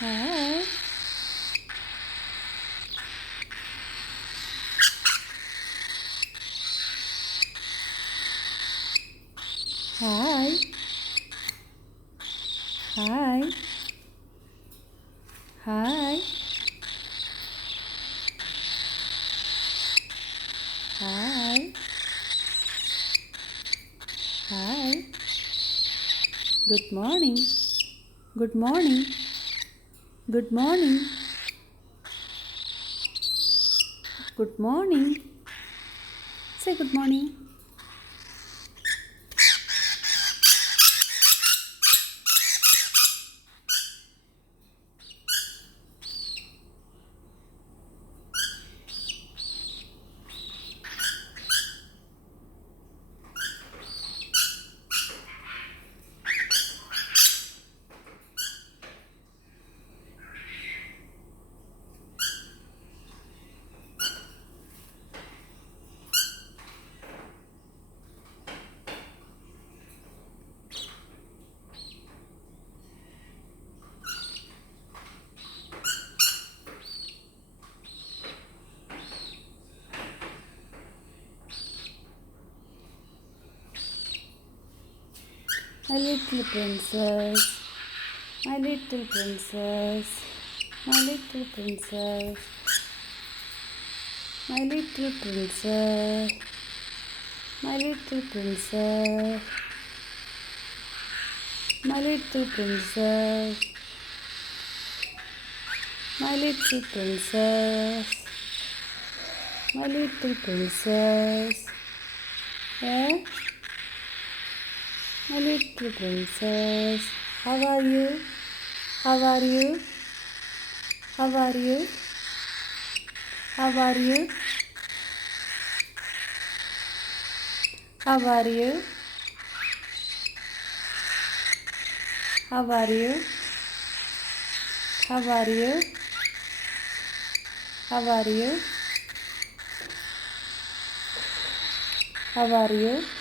Hi. Hi. Hi. Hi. Hi. Hi. Good morning. Good morning. Good morning. Good morning. Say good morning. My little princess. My little princess. My little princess. My little princess. My little princess. My little princess. My little princess. My little princess. Eh? My little princess. How are you? How are you? How are you? How are you? How are you? How are you? How are you? How are you? How are you?